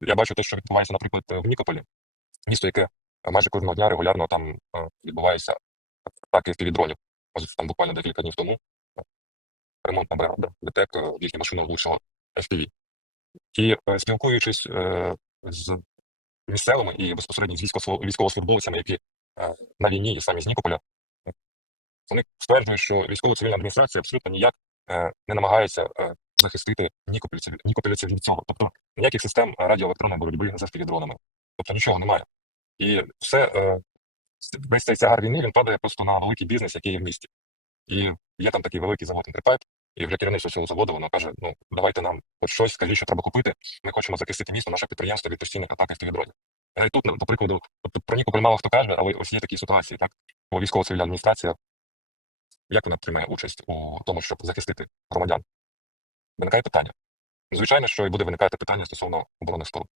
я бачу те, що відбувається, наприклад, в Нікополі, місто, яке майже кожного дня регулярно там е, відбуваються атаки півдронів. Ось там буквально декілька днів тому е, ремонтна бригада е, в їхню влучила FPV. І е, спілкуючись е, з місцевими і безпосередньо з військовослужбовцями, які е, на війні і самі з Нікополя, е, вони стверджують, що військово-цивільна адміністрація абсолютно ніяк е, не намагається е, захистити нікопольців від цього. Тобто ніяких систем радіоелектронної боротьби з FPV-дронами. Тобто нічого немає. І все, е, весь цей тягар війни він падає просто на великий бізнес, який є в місті. І є там такий великий завод Інтерпайп, і вже керівництво цього заводу воно каже: ну давайте нам хоч щось, скажіть, що треба купити. Ми хочемо захистити місто, наше підприємство від постійних атак FPV-дронів. Е, І тут, до прикладу, тобто про Нікополь мало хто каже, але ось є такі ситуації, так? Бо військово-цивільна адміністрація, як вона приймає участь у тому, щоб захистити громадян? Виникає питання. Звичайно, що і буде виникати питання стосовно оборони споруд.